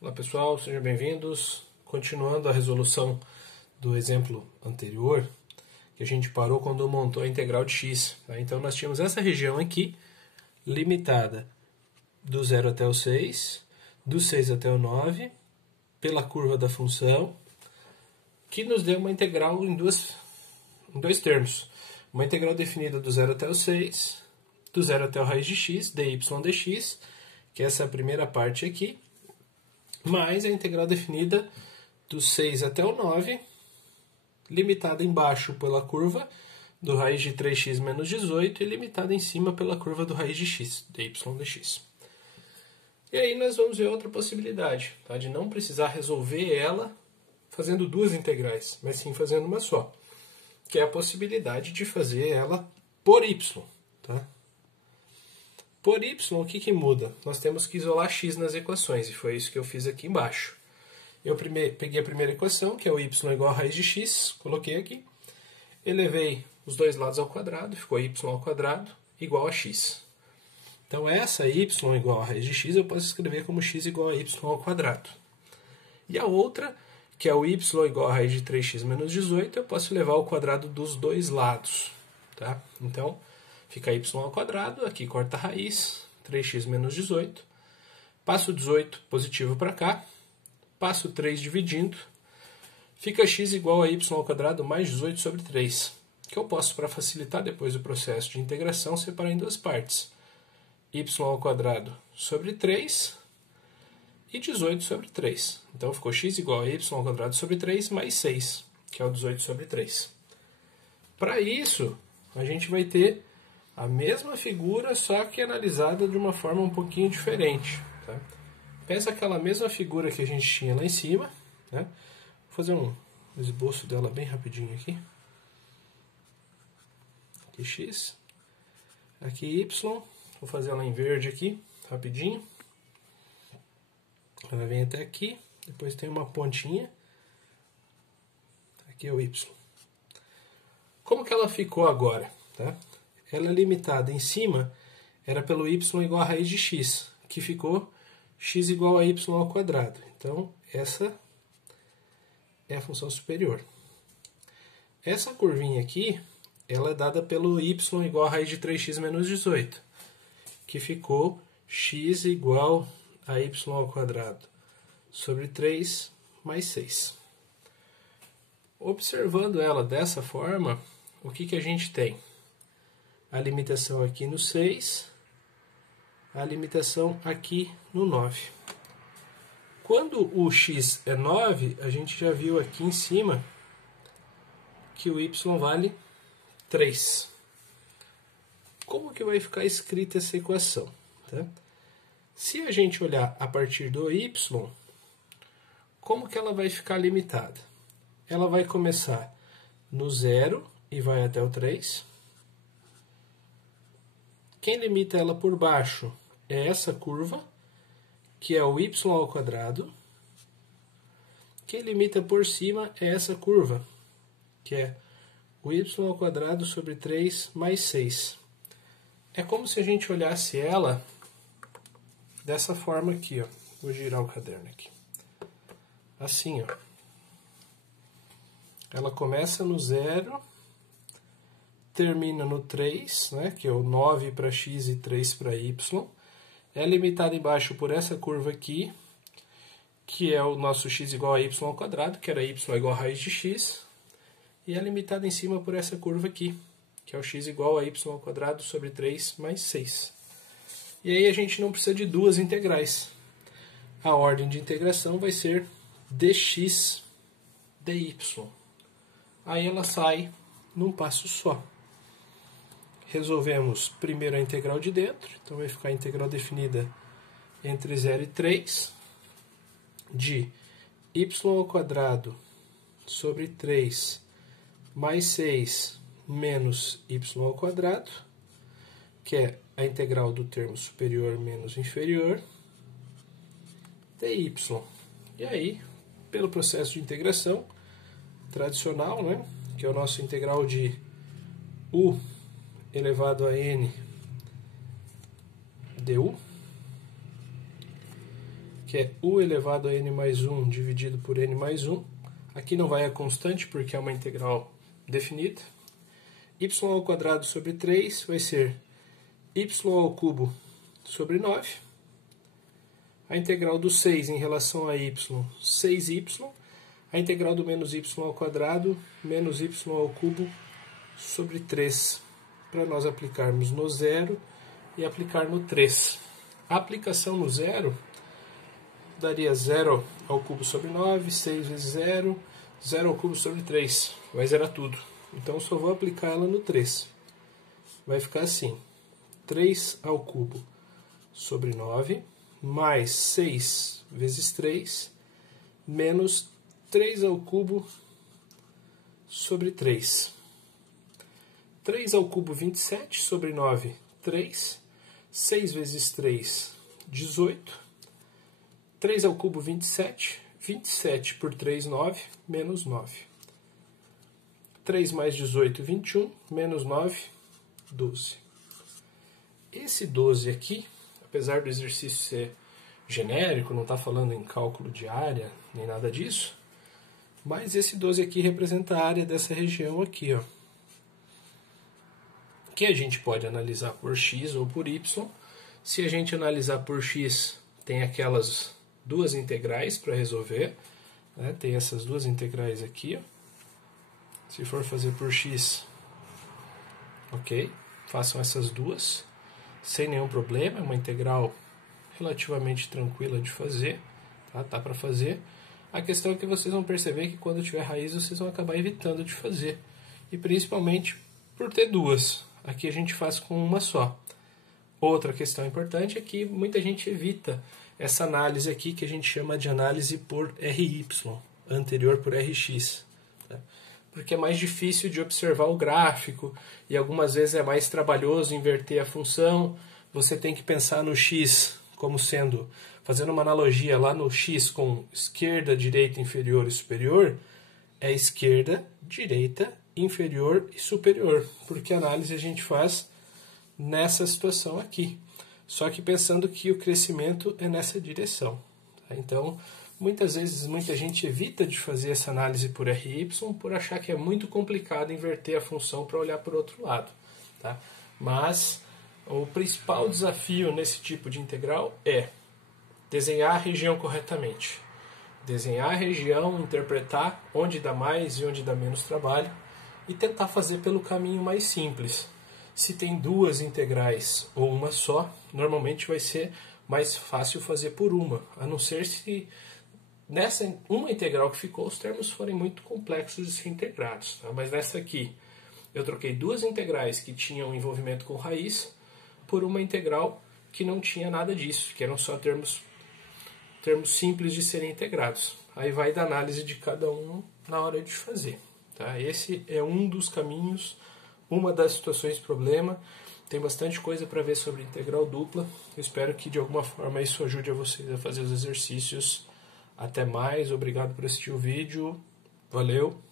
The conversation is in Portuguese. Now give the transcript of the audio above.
Olá pessoal, sejam bem-vindos. Continuando a resolução do exemplo anterior, que a gente parou quando montou a integral de x. Tá? Então nós tínhamos essa região aqui, limitada do 0 até o 6, do 6 até o 9, pela curva da função, que nos deu uma integral em dois termos. Uma integral definida do 0 até o 6, do 0 até o raiz de x, dy dx, que essa é a primeira parte aqui, mais a integral definida do 6 até o 9, limitada embaixo pela curva do raiz de 3x menos 18 e limitada em cima pela curva do raiz de x, dy dx. E aí nós vamos ver outra possibilidade, tá? De não precisar resolver ela fazendo duas integrais, mas sim fazendo uma só, que é a possibilidade de fazer ela por y. Tá? Por y, o que muda? Nós temos que isolar x nas equações, e foi isso que eu fiz aqui embaixo. Eu peguei a primeira equação, que é o y igual a raiz de x, coloquei aqui, elevei os dois lados ao quadrado, ficou y ao quadrado igual a x. Então essa y igual a raiz de x eu posso escrever como x igual a y ao quadrado. E a outra, que é o y igual a raiz de 3x menos 18, eu posso levar ao quadrado dos dois lados. Tá? Então, fica y ao quadrado, aqui corta a raiz, 3x menos 18. Passo o 18 positivo para cá, passo o 3 dividindo, fica x igual a y ao quadrado mais 18 sobre 3, que eu posso, para facilitar depois o processo de integração, separar em duas partes. Y ao quadrado sobre 3 e 18 sobre 3. Então ficou x igual a y ao quadrado sobre 3 mais 6, que é o 18 sobre 3. Para isso, a gente vai ter a mesma figura, só que analisada de uma forma um pouquinho diferente. Tá? Pensa aquela mesma figura que a gente tinha lá em cima. Né? Vou fazer um esboço dela bem rapidinho aqui. Aqui x, aqui y. Vou fazer ela em verde aqui, rapidinho. Ela vem até aqui, depois tem uma pontinha. Aqui é o y. Como que ela ficou agora? Tá? Ela é limitada em cima, era pelo y igual a raiz de x, que ficou x igual a y ao quadrado. Então, essa é a função superior. Essa curvinha aqui, ela é dada pelo y igual a raiz de 3x menos 18, que ficou x igual a y ao quadrado sobre 3 mais 6. Observando ela dessa forma, o que a gente tem? A limitação aqui no 6, a limitação aqui no 9. Quando o x é 9, a gente já viu aqui em cima que o y vale 3. Como que vai ficar escrita essa equação? Tá? Se a gente olhar a partir do y, como que ela vai ficar limitada? Ela vai começar no 0 e vai até o 3. Quem limita ela por baixo é essa curva, que é o y ao quadrado. Quem limita por cima é essa curva, que é o y ao quadrado sobre 3 mais 6. É como se a gente olhasse ela dessa forma aqui, ó. Vou girar o caderno aqui. Assim, ó. Ela começa no 0, termina no 3, né, que é o 9 para x e 3 para y. É limitada embaixo por essa curva aqui, que é o nosso x igual a y ao quadrado, que era y igual a raiz de x. E é limitada em cima por essa curva aqui, que é o x igual a y ao quadrado sobre 3 mais 6. E aí a gente não precisa de duas integrais. A ordem de integração vai ser dx dy. Aí ela sai num passo só. Resolvemos primeiro a integral de dentro, então vai ficar a integral definida entre 0 e 3 de y ao quadrado sobre 3 mais 6 menos y ao quadrado, que é a integral do termo superior menos inferior, dy. E aí, pelo processo de integração tradicional, né, que é o nosso integral de u elevado a n du, que é u elevado a n mais 1 dividido por n mais 1. Aqui não vai a constante porque é uma integral definida. Y ao quadrado sobre 3 vai ser y ao cubo sobre 9. A integral do 6 em relação a y, 6y. A integral do menos y ao quadrado, menos y ao cubo sobre 3. Para nós aplicarmos no zero e aplicar no 3. A aplicação no zero daria 0 ao cubo sobre 9, 6 vezes 0, 0 ao cubo sobre 3. Vai zerar tudo. Então só vou aplicar ela no 3. Vai ficar assim: 3 ao cubo sobre 9, mais 6 vezes 3, menos 3 ao cubo sobre 3. 3 ao cubo, 27, sobre 9, 3. 6 vezes 3, 18. 3 ao cubo, 27. 27 por 3, 9, menos 9. 3 mais 18, 21, menos 9, 12. Esse 12 aqui, apesar do exercício ser genérico, não está falando em cálculo de área, nem nada disso, mas esse 12 aqui representa a área dessa região aqui, ó, que a gente pode analisar por x ou por y. Se a gente analisar por x, tem aquelas duas integrais para resolver, né? Tem essas duas integrais aqui, ó. Se for fazer por x, ok, façam essas duas, sem nenhum problema, é uma integral relativamente tranquila de fazer, tá? Tá para fazer. A questão é que vocês vão perceber que quando tiver raiz, vocês vão acabar evitando de fazer, e principalmente por ter duas. Aqui a gente faz com uma só. Outra questão importante é que muita gente evita essa análise aqui, que a gente chama de análise por RY, anterior por RX. Né? Porque é mais difícil de observar o gráfico, e algumas vezes é mais trabalhoso inverter a função. Você tem que pensar no x como sendo, fazendo uma analogia lá no x com esquerda, direita, inferior e superior, é esquerda, direita, inferior e superior, porque a análise a gente faz nessa situação aqui, só que pensando que o crescimento é nessa direção. Tá? Então, muitas vezes, muita gente evita de fazer essa análise por RY, por achar que é muito complicado inverter a função para olhar por outro lado. Tá? Mas o principal desafio nesse tipo de integral é desenhar a região corretamente. Desenhar a região, interpretar onde dá mais e onde dá menos trabalho, e tentar fazer pelo caminho mais simples. Se tem duas integrais ou uma só, normalmente vai ser mais fácil fazer por uma, a não ser se nessa uma integral que ficou os termos forem muito complexos de ser integrados. Tá? Mas nessa aqui, eu troquei duas integrais que tinham envolvimento com raiz por uma integral que não tinha nada disso, que eram só termos simples de serem integrados. Aí vai da análise de cada um na hora de fazer. Tá? Esse é um dos caminhos, uma das situações de problema. Tem bastante coisa para ver sobre integral dupla. Eu espero que de alguma forma isso ajude a vocês a fazer os exercícios. Até mais, obrigado por assistir o vídeo. Valeu!